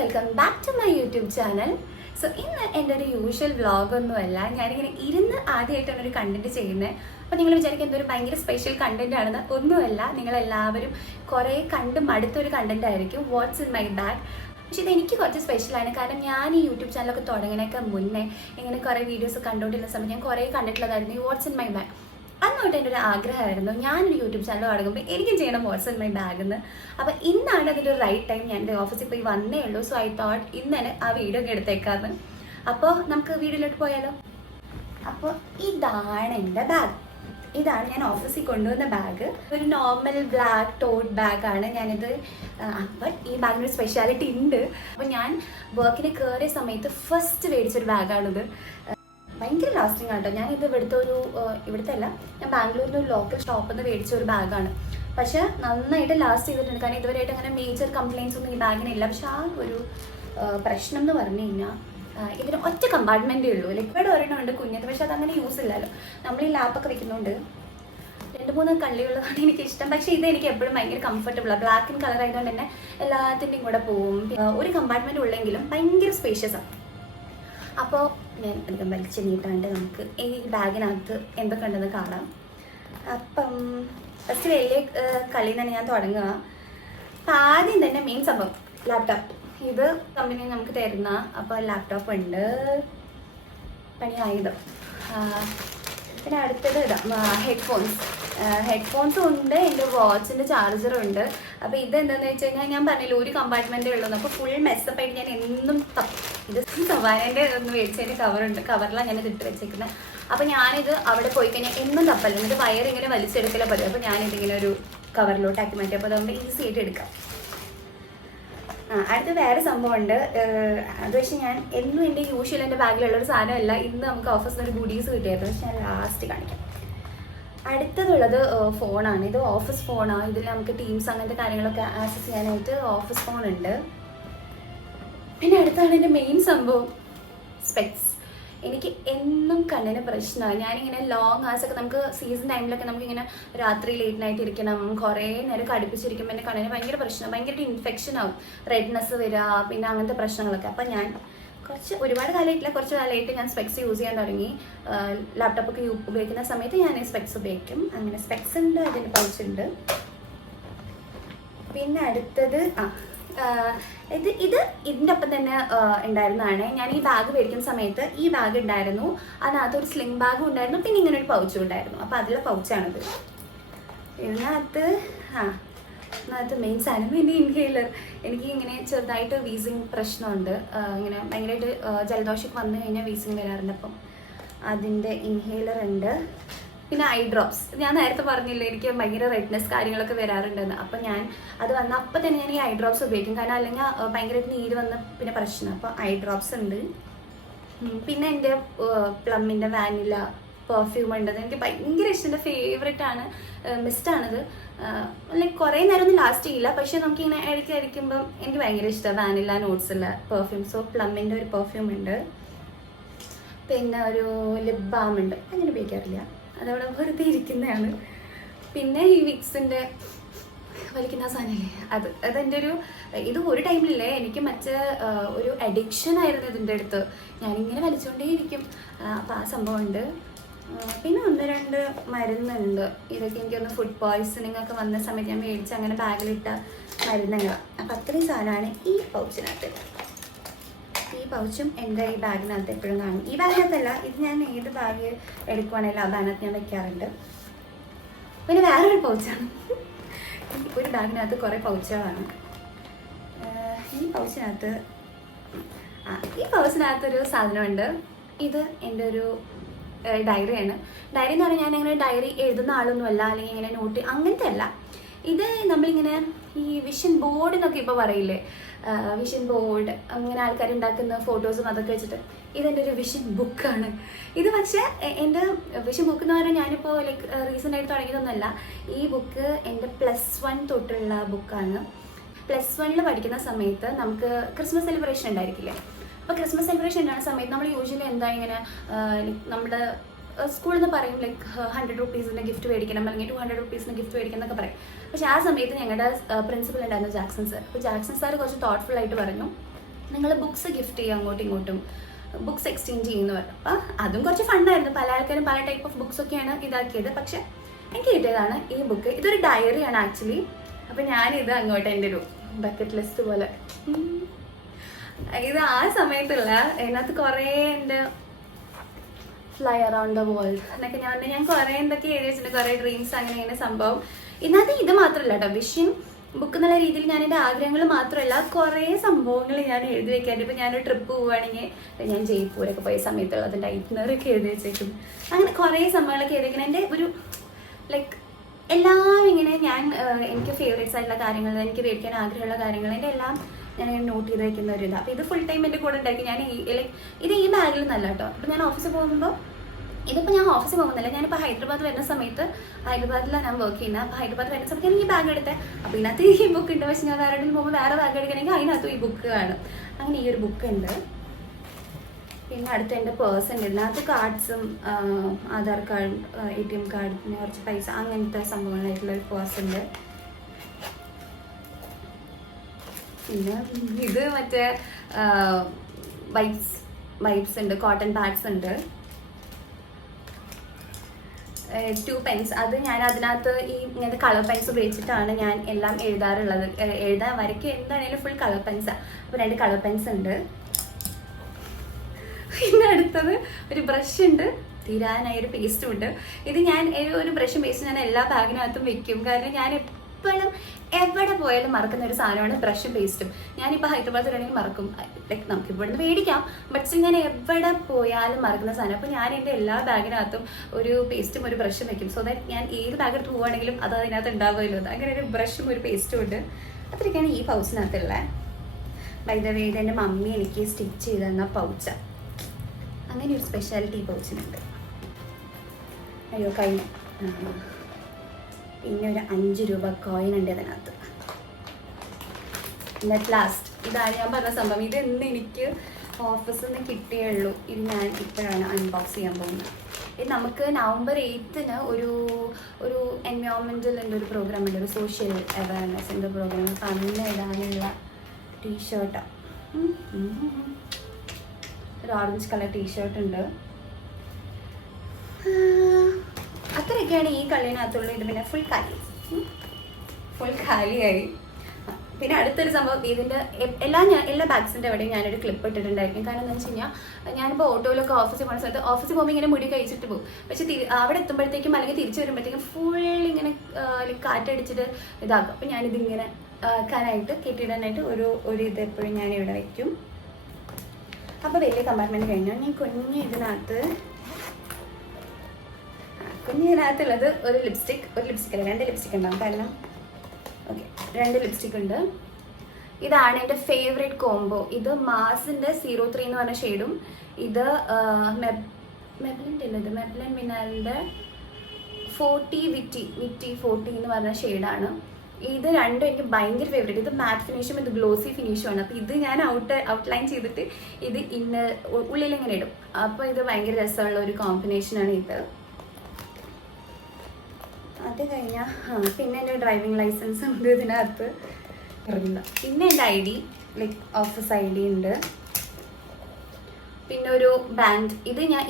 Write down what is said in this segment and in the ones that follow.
Welcome back to my YouTube channel. So ഇന്ന് എൻ്റെ ഒരു യൂഷ്വൽ വ്ളോഗൊന്നുമല്ല, ഞാനിങ്ങനെ ഇരുന്ന് ആദ്യമായിട്ടാണ് ഒരു കണ്ടന്റ് ചെയ്യുന്നത്. അപ്പോൾ നിങ്ങൾ വിചാരിക്കുക എന്തൊരു ഭയങ്കര സ്പെഷ്യൽ കണ്ടന്റ് ആണെന്ന്. ഒന്നുമല്ല, നിങ്ങളെല്ലാവരും കുറേ കണ്ട് മടുത്തൊരു കണ്ടന്റ് ആയിരിക്കും വാട്ട്സ് ഇൻ മൈ ബാഗ്. പക്ഷേ ഇതെനിക്ക് കുറച്ച് സ്പെഷ്യലാണ്. കാരണം ഞാൻ ഈ യൂട്യൂബ് ചാനലൊക്കെ തുടങ്ങണേക്കാൾ മുന്നേ ഇങ്ങനെ കുറേ വീഡിയോസ് കണ്ടുകൊണ്ടിരുന്ന സമയത്ത് ഞാൻ കുറേ കണ്ടിട്ടുള്ളതായിരുന്നു ഈ വാട്ട്സ് ഇൻ മൈ ബാഗ്. അന്നോട്ട് എൻ്റെ ഒരു ആഗ്രഹമായിരുന്നു ഞാനൊരു യൂട്യൂബ് ചാനൽ തുടങ്ങുമ്പോൾ എനിക്കും ചെയ്യണം വാട്ട്സ് ഇൻ മൈ ബാഗ് എന്ന്. അപ്പോൾ ഇന്നാണ് അതിൻ്റെ ഒരു റൈറ്റ് ടൈം. ഞാൻ എൻ്റെ ഓഫീസിൽ പോയി വന്നേ ഉള്ളൂ. സോ ഐ തോട്ട് ഇന്ന് തന്നെ ആ വീഡിയോ ഒക്കെ എടുത്തേക്കാന്ന്. അപ്പോൾ നമുക്ക് വീഡിയോയിലോട്ട് പോയാലോ. അപ്പോൾ ഇതാണ് എൻ്റെ ബാഗ്. ഇതാണ് ഞാൻ ഓഫീസിൽ കൊണ്ടുവന്ന ബാഗ്. ഒരു നോർമൽ ബ്ലാക്ക് ടോട്ട് ബാഗാണ് ഞാനിത്. ബട്ട് ഈ ബാഗിനൊരു സ്പെഷ്യാലിറ്റി ഉണ്ട്. അപ്പോൾ ഞാൻ വർക്കിന് കയറിയ സമയത്ത് ഫസ്റ്റ് മേടിച്ചൊരു ബാഗാണിത്. ഭയങ്കര ലാസ്റ്റിംഗ് ആണ് കേട്ടോ. ഞാനിത് ഇവിടുത്തെ അല്ല, ഞാൻ ബാംഗ്ലൂരിൽ ഒരു ലോക്കൽ ഷോപ്പിൽ നിന്ന് മേടിച്ച ഒരു ബാഗാണ്. പക്ഷേ നന്നായിട്ട് ലാസ്റ്റ് ചെയ്തിട്ടുണ്ട്. കാരണം ഇതുവരെയായിട്ട് അങ്ങനെ മേജർ കംപ്ലയിൻസ് ഒന്നും ഈ ബാഗിനില്ല. പക്ഷെ ആ ഒരു പ്രശ്നം എന്ന് പറഞ്ഞു കഴിഞ്ഞാൽ ഇതിന് ഒറ്റ കമ്പാർട്ട്മെൻറ്റേ ഉള്ളൂ. ലിക്വിഡ് ഒരെണ്ണം ഉണ്ട് കുഞ്ഞത്, പക്ഷെ അതങ്ങനെ യൂസ് ഇല്ലല്ലോ. നമ്മൾ ഈ ലാപ്പൊക്കെ വെക്കുന്നുണ്ട്. 2-3 കള്ളിയുള്ളതാണ് എനിക്കിഷ്ടം. പക്ഷേ ഇത് എനിക്ക് എപ്പോഴും ഭയങ്കര കംഫർട്ടബിളാണ്. ബ്ലാക്ക് ആൻഡ് കളർ ആയതുകൊണ്ട് തന്നെ എല്ലാത്തിൻ്റെയും കൂടെ പോവും. ഒരു കമ്പാർട്ട്മെൻറ്റ് ഉള്ളെങ്കിലും ഭയങ്കര സ്പേഷ്യസാണ്. അപ്പോൾ ഞാൻ അധികം വലിച്ചു നീട്ടാണ്ട് നമുക്ക് ഈ ബാഗിനകത്ത് എന്തൊക്കെ ഉണ്ടെന്ന് കാണാം. അപ്പം ഫസ്റ്റ് വലിയ കളി തന്നെ ഞാൻ തുടങ്ങുക. അപ്പം ആദ്യം തന്നെ മെയിൻ സംഭവം ലാപ്ടോപ്പ്. ഇത് കമ്പനി നമുക്ക് തരുന്ന. അപ്പോൾ ലാപ്ടോപ്പ് ഉണ്ട്, പണിയായത്. പിന്നെ അടുത്തത് ഹെഡ്ഫോൺസും ഉണ്ട്. എൻ്റെ വാച്ചിൻ്റെ ചാർജറും ഉണ്ട്. അപ്പോൾ ഇതെന്താണെന്ന് വെച്ച് കഴിഞ്ഞാൽ ഞാൻ പറഞ്ഞില്ല ഒരു കമ്പാർട്ട്മെൻറ്റേ ഉള്ളൂ. അപ്പോൾ ഫുൾ മെസ്സപ്പായിട്ട് ഞാൻ എന്നും ഇത് സവാനേൻ്റെ ഒന്ന് മേടിച്ചതിൻ്റെ കവറിലാണ് ഞാനിത് ഇട്ട് വെച്ചേക്കുന്നത്. അപ്പോൾ ഞാനിത് അവിടെ പോയി കഴിഞ്ഞാൽ എന്നും തപ്പല്ല, എന്നിട്ട് വയറിങ്ങനെ വലിച്ചെടുക്കല പറ്റും. അപ്പോൾ ഞാനിതിങ്ങനെ ഒരു കവറിലോട്ടാക്കി മാറ്റി. അപ്പോൾ അതുകൊണ്ട് ഈസി ആയിട്ട് എടുക്കാം. അടുത്ത് വേറെ സംഭവമുണ്ട്. അത് പക്ഷേ ഞാൻ എന്നും എൻ്റെ യൂഷ്വൽ എൻ്റെ ബാഗിലുള്ളൊരു സാധനമല്ല. ഇന്ന് നമുക്ക് ഓഫീസിൽ നിന്ന് ഒരു ഗുഡീസ് കിട്ടിയായിരുന്നു. പക്ഷെ ഞാൻ ലാസ്റ്റ് കാണിക്കാം. അടുത്തതുള്ളത് ഫോണാണ്. ഇത് ഓഫീസ് ഫോണാണ്. ഇതിൽ നമുക്ക് ടീംസ് അങ്ങനത്തെ കാര്യങ്ങളൊക്കെ ആക്സസ് ചെയ്യാനായിട്ട് ഓഫീസ് ഫോൺ ഉണ്ട്. പിന്നെ അടുത്താണ് എൻ്റെ മെയിൻ സംഭവം, സ്പെക്സ്. എനിക്ക് എന്നും കണ്ണിന് പ്രശ്നമാണ്. ഞാനിങ്ങനെ ലോങ് ആഴ്സൊക്കെ നമുക്ക് സീസൺ ടൈമിലൊക്കെ നമുക്കിങ്ങനെ രാത്രി ലേറ്റ് നൈറ്റ് ഇരിക്കണം, കുറേ നേരം കടുപ്പിച്ചിരിക്കുമ്പോൾ എൻ്റെ കണ്ണിന് ഭയങ്കര പ്രശ്നമാണ്. ഭയങ്കരമായിട്ട് ഇൻഫെക്ഷൻ ആവും, റെഡ്നെസ് വരിക, പിന്നെ അങ്ങനത്തെ പ്രശ്നങ്ങളൊക്കെ. അപ്പം ഞാൻ ഒരുപാട് കാലമായിട്ടില്ല, കുറച്ച് കാലമായിട്ട് ഞാൻ സ്പെക്സ് യൂസ് ചെയ്യാൻ തുടങ്ങി. ലാപ്ടോപ്പൊക്കെ ഉപയോഗിക്കുന്ന സമയത്ത് ഞാൻ സ്പെക്സ് ഉപയോഗിക്കും. അങ്ങനെ സ്പെക്സ് ഉണ്ട്, അതിന് പൗച്ചുണ്ട്. പിന്നെ അടുത്തത് ഇതിൻ്റെ ഒപ്പം തന്നെ ഉണ്ടായിരുന്നതാണ്. ഞാൻ ഈ ബാഗ് മേടിക്കുന്ന സമയത്ത് ഈ ബാഗ് ഉണ്ടായിരുന്നു. അതിനകത്ത് ഒരു സ്ലിംഗ് ബാഗും ഉണ്ടായിരുന്നു, പിന്നെ ഇങ്ങനെ ഒരു പൗച്ചും ഉണ്ടായിരുന്നു. അപ്പോൾ അതിലെ പൗച്ചാണിത്. ഇതിനകത്ത് മെയിൻ സാധനം എൻ്റെ ഇൻഹേലർ. എനിക്ക് ഇങ്ങനെ ചെറുതായിട്ട് വീസിങ് പ്രശ്നമുണ്ട്. ഇങ്ങനെ ഭയങ്കരമായിട്ട് ജലദോഷമൊക്കെ വന്നു കഴിഞ്ഞാൽ വീസിങ് വരാറുണ്ട്. അപ്പം അതിൻ്റെ ഇൻഹേലർ ഉണ്ട്. പിന്നെ ഐ ഡ്രോപ്സ്. ഞാൻ നേരത്തെ പറഞ്ഞില്ലേ എനിക്ക് ഭയങ്കര റെഡ്നെസ് കാര്യങ്ങളൊക്കെ വരാറുണ്ടെന്ന്. അപ്പം ഞാൻ അത് വന്ന അപ്പം തന്നെ ഞാൻ ഈ ഐ ഡ്രോപ്സ് ഉപയോഗിക്കും. കാരണം അല്ലെങ്കിൽ ഭയങ്കരമായിട്ട് നീര് വന്ന പിന്നെ പ്രശ്നം. അപ്പോൾ ഐ ഡ്രോപ്സ് ഉണ്ട്. പിന്നെ എൻ്റെ പ്ലമ്മിൻ്റെ വാനില പെർഫ്യൂം ഉണ്ട്. എനിക്ക് ഭയങ്കര ഇഷ്ടം, എൻ്റെ ഫേവറേറ്റ് ആണ്. മിസ്റ്റാണിത്. ലൈക്ക് കുറേ നേരം ഒന്നും ലാസ്റ്റ് ചെയ്യില്ല, പക്ഷേ നമുക്കിങ്ങനെ ഇടയ്ക്ക് അടിക്കുമ്പം എനിക്ക് ഭയങ്കര ഇഷ്ടമാണ് വാനില നോട്ട്സുള്ള പെർഫ്യൂം. സോ പ്ലമ്മിൻ്റെ ഒരു പെർഫ്യൂം ഉണ്ട്. പിന്നെ ഒരു ലിപ് ബാം ഉണ്ട്. അങ്ങനെ ഉപയോഗിക്കാറില്ല, അതവിടെ വെറുതെ ഇരിക്കുന്നതാണ്. പിന്നെ ഈ വിക്സിൻ്റെ വലിക്കുന്ന സാധനമില്ലേ, അതെൻ്റെ ഇത് ഒരു ടൈമിലില്ലേ എനിക്ക് മറ്റേ ഒരു അഡിക്ഷൻ ആയിരുന്നു ഇതിൻ്റെ അടുത്ത്. ഞാനിങ്ങനെ വലിച്ചുകൊണ്ടേയിരിക്കും. അപ്പോൾ ആ സംഭവമുണ്ട്. പിന്നെ 1-2 മരുന്നുണ്ട്. ഇതൊക്കെ എനിക്കൊന്ന് ഫുഡ് പോയ്സണിങ് ഒക്കെ വന്ന സമയത്ത് ഞാൻ മേടിച്ച് അങ്ങനെ ബാഗിലിട്ട മരുന്നുകളാണ്. അപ്പോൾ അത്രയും സാധനമാണ് ഈ പൗച്ചിനകത്ത്. ഈ പൗച്ചും എൻ്റെ ഈ ബാഗിനകത്ത് എപ്പോഴും കാണും. ഈ ബാഗിനകത്തല്ല, ഇത് ഞാൻ ഏത് ബാഗ് എടുക്കുവാണെങ്കിലും ആ ബാഗിനകത്ത് ഞാൻ വെക്കാറുണ്ട്. പിന്നെ വേറൊരു പൗച്ചാണ്. ഒരു ബാഗിനകത്ത് കുറേ പൗച്ചുകളാണ്. ഈ പൗച്ചിനകത്തൊരു സാധനമുണ്ട്. ഇത് എൻ്റെ ഒരു ഡയറിയാണ്. ഡയറി എന്ന് പറഞ്ഞാൽ ഞാനങ്ങനെ ഡയറി എഴുതുന്ന ആളൊന്നുമല്ല, അല്ലെങ്കിൽ ഇങ്ങനെ നോട്ട് അങ്ങനത്തെ അല്ല. ഇത് നമ്മളിങ്ങനെ ഈ വിഷൻ ബോർഡ് എന്നൊക്കെ ഇപ്പോൾ പറയില്ലേ, വിഷൻ ബോർഡ് അങ്ങനെ ആൾക്കാരുണ്ടാക്കുന്ന ഫോട്ടോസും അതൊക്കെ വെച്ചിട്ട് ഇതെൻ്റെ ഒരു വിഷൻ ബുക്കാണ്. ഇത് പക്ഷേ എൻ്റെ വിഷൻ ബുക്ക് എന്ന് പറഞ്ഞാൽ ഞാനിപ്പോൾ ലൈക്ക് റീസെൻ്റായിട്ട് തുടങ്ങിയതൊന്നുമല്ല. ഈ ബുക്ക് എൻ്റെ +1 തൊട്ടുള്ള ബുക്കാണ്. +1 പഠിക്കുന്ന സമയത്ത് നമുക്ക് ക്രിസ്മസ് സെലിബ്രേഷൻ ഉണ്ടായിരിക്കില്ലേ. അപ്പോൾ ക്രിസ്മസ് സെലിബ്രേഷൻ ഉണ്ടാകുന്ന സമയത്ത് നമ്മൾ യൂഷ്വലി എന്താ ഇങ്ങനെ നമ്മുടെ സ്കൂളിൽ നിന്ന് പറയും ലൈക്ക് 100 rupees ഗിഫ്റ്റ് മേടിക്കണം, അല്ലെങ്കിൽ 200 rupees ഗിഫ്റ്റ് മേടിക്കണം എന്നൊക്കെ പറയും. പക്ഷേ ആ സമയത്ത് ഞങ്ങളുടെ പ്രിൻസിപ്പൽ ഉണ്ടായിരുന്നു ജാക്സൺ സാർ. അപ്പോൾ ജാക്സൺ സാർ കുറച്ച് തോട്ട്ഫുൾ ആയിട്ട് പറഞ്ഞു, നിങ്ങൾ ബുക്സ് ഗിഫ്റ്റ് ചെയ്യുക അങ്ങോട്ടും ഇങ്ങോട്ടും, ബുക്സ് എക്സ്ചേഞ്ച് ചെയ്യുന്നു പറഞ്ഞു. അപ്പോൾ അതും കുറച്ച് ഫണ്ടായിരുന്നു. പല ആൾക്കാരും പല ടൈപ്പ് ഓഫ് ബുക്സൊക്കെയാണ് ഇതാക്കിയത്. പക്ഷെ എനിക്ക് കിട്ടിയതാണ് ഈ ബുക്ക്. ഇതൊരു ഡയറിയാണ് ആക്ച്വലി. അപ്പോൾ ഞാനിത് അങ്ങോട്ട് എൻ്റെ ഒരു ബക്കറ്റ് ലിസ്റ്റ് പോലെ, ഇത് ആ സമയത്തുള്ള അതിനകത്ത് കുറേ എൻ്റെ ഫ്ലൈ അറൗണ്ട് ദ വേൾഡ് എന്നൊക്കെ ഞാൻ കുറേ എന്തൊക്കെ എഴുതി വെച്ചിട്ടുണ്ട്, കുറേ ഡ്രീംസ് അങ്ങനെ ഇങ്ങനെ സംഭവം. ഇതിനകത്ത് ഇത് മാത്രമല്ല കേട്ടോ, വിഷൻ ബുക്ക് എന്നുള്ള രീതിയിൽ ഞാൻ എൻ്റെ ആഗ്രഹങ്ങൾ മാത്രമല്ല കുറേ സംഭവങ്ങൾ ഞാൻ എഴുതി വെക്കാറുണ്ട്. ഇപ്പോൾ ഞാനൊരു ട്രിപ്പ് പോവുകയാണെങ്കിൽ ഞാൻ ജയ്പൂരൊക്കെ പോയ സമയത്തുള്ള അതിൻ്റെ ഐറ്റിനറൊക്കെ എഴുതി വെച്ചേക്കും. അങ്ങനെ കുറേ സംഭവങ്ങളൊക്കെ എഴുതി വെക്കണം. എൻ്റെ ഒരു ലൈക്ക് എല്ലാം ഇങ്ങനെ ഞാൻ എനിക്ക് ഫേവറേറ്റ്സ് ആയിട്ടുള്ള കാര്യങ്ങൾ, എനിക്ക് മേടിക്കാൻ ആഗ്രഹമുള്ള കാര്യങ്ങൾ, എൻ്റെ എല്ലാം ഞാനിങ്ങനെ നോട്ട് ചെയ്ത് വയ്ക്കുന്ന ഒരു ഇതാണ്. അപ്പോൾ ഇത് ഫുൾ ടൈം എൻ്റെ കൂടെ ഉണ്ടാക്കി. ഞാൻ ലൈക്ക് ഇത് ഈ ബാഗിൽ നല്ല കേട്ടോ. അപ്പോൾ ഞാൻ ഓഫീസിൽ പോകുമ്പോൾ, ഇതിപ്പോൾ ഞാൻ ഓഫീസിൽ പോകുന്നില്ല, ഞാനിപ്പോൾ ഹൈദരാബാദ് വരുന്ന സമയത്ത്, ഹൈദരാബാദിലാണ് ഞാൻ വർക്ക് ചെയ്യുന്നത്. അപ്പോൾ ഹൈദരാബാദ് വരുന്ന സമയത്ത് ഞാൻ ഈ ബാഗ് എടുത്തത്. അപ്പോൾ ഇതിനകത്ത് ഈ ബുക്ക് ഉണ്ട്. പക്ഷെ ഞാൻ വേറെ എവിടെയും പോകുമ്പോൾ വേറെ ബാഗ് എടുക്കണമെങ്കിൽ അതിനകത്തും ഈ ബുക്ക് കാണും. അങ്ങനെ ഈ ഒരു ബുക്ക് ഉണ്ട്. പിന്നെ അടുത്ത് എൻ്റെ പേഴ്സ് ഉണ്ട്. ഇതിനകത്ത് കാർഡ്സും ആധാർ കാർഡ്, ATM കാർഡ്, പിന്നെ കുറച്ച് പൈസ, അങ്ങനത്തെ സംഭവങ്ങളായിട്ടുള്ള ഒരു പേഴ്സ് ഉണ്ട്. പിന്നെ ഇത് മറ്റേ വൈപ്സ് ഉണ്ട്, കോട്ടൺ പാഡ്സ് ഉണ്ട്, 2 പെൻസ്. അത് ഞാൻ അതിനകത്ത് ഈ ഇങ്ങനത്തെ കളർ പെൻസ് ഉപയോഗിച്ചിട്ടാണ് ഞാൻ എല്ലാം എഴുതാറുള്ളത്. എഴുതാൻ വരയ്ക്ക് എന്താണെങ്കിലും ഫുൾ കളർ പെൻസാണ്. അപ്പോൾ 2 കളർ പെൻസ് ഉണ്ട്. പിന്നെ അടുത്തത് ഒരു ബ്രഷ് ഉണ്ട്, തീരാനായ ഒരു പേസ്റ്റും ഉണ്ട്. ഇത് ഞാൻ ഒരു ബ്രഷും പേസ്റ്റും ഞാൻ എല്ലാ ബാഗിനകത്തും വെക്കും. കാരണം ഞാൻ എപ്പോഴും എവിടെ പോയാലും മറക്കുന്ന ഒരു സാധനമാണ് ബ്രഷും പേസ്റ്റും. ഞാനിപ്പോൾ ഹൈദരാബാദിലാണെങ്കിൽ മറക്കും, ലൈക്ക് നമുക്ക് ഇവിടെ നിന്ന് മേടിക്കാം, ബട്ട് സ്റ്റിൽ ഞാൻ എവിടെ പോയാലും മറക്കുന്ന സാധനം. അപ്പോൾ ഞാൻ എൻ്റെ എല്ലാ ബാഗിനകത്തും ഒരു പേസ്റ്റും ഒരു ബ്രഷും വെക്കും. സോ ദാറ്റ് ഞാൻ ഏത് ബാഗ് എടുത്ത് പോവുകയാണെങ്കിലും അത് അതിനകത്ത് ഉണ്ടാവുമല്ലോ. അങ്ങനെ ഒരു ബ്രഷും ഒരു പേസ്റ്റും ഉണ്ട്. അത്രയൊക്കെയാണ് ഈ പൗച്ചിനകത്തുള്ളത്. ബൈ ദ വേ, ഇത് എൻ്റെ മമ്മി എനിക്ക് സ്റ്റിച്ച് ചെയ്ത് തന്ന പൗച്ചാണ്. അങ്ങനെ ഒരു സ്പെഷ്യാലിറ്റി പൗച്ചിനുണ്ട്. അയ്യോ കഴിഞ്ഞു. പിന്നെ ഒരു 5 രൂപ കോയിൻ ഉണ്ട് അതിനകത്ത്. നെറ്റ് ലാസ്റ്റ് ഇതാണ് ഞാൻ പറഞ്ഞ സംഭവം. ഇതെന്ന് എനിക്ക് ഓഫീസിൽ നിന്ന് കിട്ടിയുള്ളൂ. ഇത് ഞാൻ ഇപ്പോഴാണ് അൺബോക്സ് ചെയ്യാൻ പോകുന്നത്. ഇത് നമുക്ക് November 8th ഒരു എൻവയോൺമെൻറ്റലിൻ്റെ ഒരു പ്രോഗ്രാം ഉണ്ട്, ഒരു സോഷ്യൽ അവയർനെസ്സിൻ്റെ പ്രോഗ്രാം. അപ്പം അന്ന് ഇടാനുള്ള ടീഷർട്ടാണ്. ഒരു ഓറഞ്ച് കളർ ടീഷർട്ട് ഉണ്ട്. അത്രയൊക്കെയാണ് ഈ കളിനകത്തുള്ളൂ. ഇത് പിന്നെ ഫുൾ കാലിയായി. പിന്നെ അടുത്തൊരു സംഭവം, ഇതിൻ്റെ എല്ലാ ബാഗ്സിൻ്റെ അവിടെയും ഞാനൊരു ക്ലിപ്പ് ഇട്ടിട്ടുണ്ടായിരിക്കും. കാരണം എന്താണെന്ന് വെച്ച് കഴിഞ്ഞാൽ ഞാനിപ്പോൾ ഓട്ടോയിലൊക്കെ ഓഫീസിൽ പോകുന്ന സമയത്ത് ഓഫീസിൽ പോകുമ്പോൾ ഇങ്ങനെ മുടി കഴിച്ചിട്ട് പോകും. പക്ഷേ അവിടെ എത്തുമ്പോഴത്തേക്കും അല്ലെങ്കിൽ തിരിച്ചു വരുമ്പോഴത്തേക്കും ഫുൾ ഇങ്ങനെ കാറ്റടിച്ചിട്ട് ഇതാക്കും. അപ്പോൾ ഞാനിതിങ്ങനെ ആക്കാനായിട്ട് കെട്ടിയിടാനായിട്ട് ഒരു ഇത് എപ്പോഴും ഞാൻ ഇവിടെ വയ്ക്കും. അപ്പോൾ വലിയ കമ്പാർട്ട്മെൻറ്റ് കഴിഞ്ഞാൽ ഞാൻ കുഞ്ഞിനകത്തുള്ളത് ഒരു ലിപ്സ്റ്റിക് അല്ല 2 ലിപ്സ്റ്റിക് ഉണ്ടാകും. കാരണം ഓക്കെ 2 ലിപ്സ്റ്റിക് ഉണ്ട്. ഇതാണ് എൻ്റെ ഫേവറേറ്റ് കോംബോ. ഇത് മാസിൻ്റെ 03 എന്ന് പറഞ്ഞ ഷെയ്ഡും, ഇത് മെബ്ലിൻ മിനാലിൻ്റെ 40 വിറ്റി 40 എന്ന് പറഞ്ഞ ഷെയ്ഡാണ്. ഇത് രണ്ടും എനിക്ക് ഭയങ്കര ഫേവറേറ്റ്. ഇത് മാറ്റ് ഫിനിഷും ഇത് ഗ്ലോസി ഫിനിഷുമാണ്. അപ്പോൾ ഇത് ഞാൻ ഔട്ട്ലൈൻ ചെയ്തിട്ട് ഇത് ഉള്ളിലിങ്ങനെ ഇടും. അപ്പോൾ ഇത് ഭയങ്കര രസമുള്ള ഒരു കോമ്പിനേഷനാണ് ഇത്. അത് കഴിഞ്ഞാൽ പിന്നെ എൻ്റെ ഡ്രൈവിംഗ് ലൈസൻസ് ഉണ്ട് ഇതിനകത്ത്. പിന്നെ എൻ്റെ ID, ലൈക്ക് ഓഫീസ് ID ഉണ്ട്. പിന്നെ ഒരു ബാൻഡ്. ഇത് ഞാൻ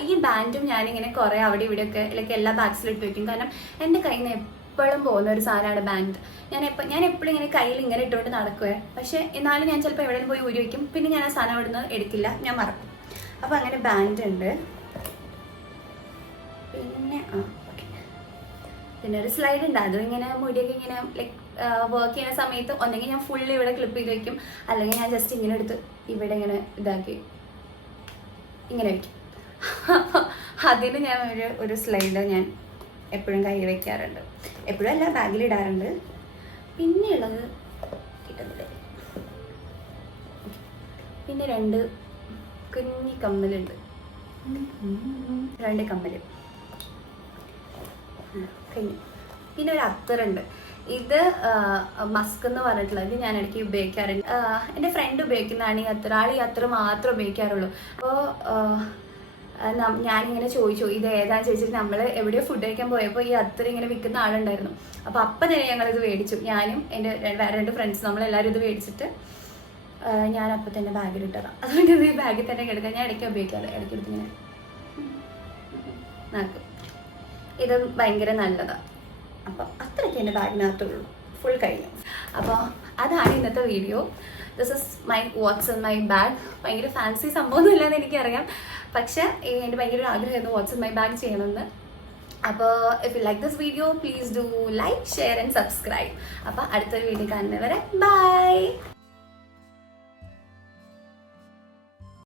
ഈ ബാൻഡും ഞാനിങ്ങനെ കുറേ അവിടെ ഇവിടെയൊക്കെ ലൈക്ക് എല്ലാ ബാഗ്സിലും ഇട്ട് വയ്ക്കും. കാരണം എൻ്റെ കയ്യിൽ നിന്ന് എപ്പോഴും പോകുന്ന ഒരു സാധനമാണ് ബാൻഡ്. ഞാൻ എപ്പോഴും ഇങ്ങനെ കയ്യിൽ ഇങ്ങനെ ഇട്ടുകൊണ്ട് നടക്കുവേ. പക്ഷേ എന്നാലും ഞാൻ ചിലപ്പോൾ എവിടെയും പോയി ഊരി വയ്ക്കും. പിന്നെ ഞാൻ ആ സാധനം അവിടെ നിന്ന് എടുക്കില്ല, ഞാൻ മറക്കും. അപ്പോൾ അങ്ങനെ ബാൻഡ് ഉണ്ട്. പിന്നെ ഒരു സ്ലൈഡ് ഉണ്ട്. അതും ഇങ്ങനെ മുടിയൊക്കെ ഇങ്ങനെ ലൈക്ക് വർക്ക് ചെയ്യുന്ന സമയത്ത് ഒന്നെങ്കിൽ ഞാൻ ഫുള്ള് ഇവിടെ ക്ലിപ്പ് ചെയ്ത് വയ്ക്കും, അല്ലെങ്കിൽ ഞാൻ ജസ്റ്റ് ഇങ്ങനെ എടുത്ത് ഇവിടെ ഇങ്ങനെ ഇതാക്കി ഇങ്ങനെ വയ്ക്കും. അതിന് ഞാൻ ഒരു സ്ലൈഡ് ഞാൻ എപ്പോഴും കയ്യിൽ വയ്ക്കാറുണ്ട്. എപ്പോഴും അല്ല, ബാഗിലിടാറുണ്ട്. പിന്നെയുള്ളത് കിട്ടുന്നില്ല. പിന്നെ 2 കുഞ്ഞി കമ്മലുണ്ട്, 2 കമ്മൽ കഴിഞ്ഞു. പിന്നെ ഒരു അത്തറുണ്ട്. ഇത് മസ്ക് എന്ന് പറഞ്ഞിട്ടുള്ളത് ഞാൻ ഇടയ്ക്ക് ഉപയോഗിക്കാറുണ്ട്. എൻ്റെ ഫ്രണ്ട് ഉപയോഗിക്കുന്നതാണ് ഈ അത്തർ. ഈ അത്തർ മാത്രമേ ഉപയോഗിക്കാറുള്ളൂ. അപ്പോൾ ഞാനിങ്ങനെ ചോദിച്ചു ഇത് ഏതാണെന്ന് ചോദിച്ചിട്ട് നമ്മൾ എവിടെയോ ഫുഡ് കഴിക്കാൻ പോയപ്പോൾ ഈ അത്തർ ഇങ്ങനെ വിൽക്കുന്ന ആളുണ്ടായിരുന്നു. അപ്പോൾ അപ്പം തന്നെ ഞങ്ങളിത് മേടിച്ചു. ഞാനും എൻ്റെ വേറെ 2 ഫ്രണ്ട്സ് നമ്മളെല്ലാവരും ഇത് മേടിച്ചിട്ട് ഞാൻ അപ്പോൾ തന്നെ ബാഗിലിട്ടതാണ്. അതുകൊണ്ട് ഇത് ഈ ബാഗിൽ തന്നെ കിടക്കുക. ഞാൻ ഇടയ്ക്ക് ഉപയോഗിക്കാറ്, ഇടയ്ക്കെടുത്ത് ഇങ്ങനെ നാക്കും. ഇത് ഭയങ്കര നല്ലതാണ്. അപ്പം അത്രയ്ക്ക് എൻ്റെ ബാഗിനകത്തുള്ളൂ, ഫുൾ കഴിഞ്ഞു. അപ്പോൾ അതാണ് ഇന്നത്തെ video. This is my what's in my bag. ഭയങ്കര ഫാൻസി സംഭവമൊന്നുമില്ലെന്ന് എനിക്കറിയാം, പക്ഷേ എൻ്റെ ഭയങ്കര ആഗ്രഹമായിരുന്നു വാട്ട്സ് ഇൻ മൈ ബാഗ് ചെയ്യണമെന്ന്. അപ്പോൾ if you like this video please do like, share and subscribe. അപ്പോൾ അടുത്തൊരു വീഡിയോ കാണുന്നവരെ ബൈ.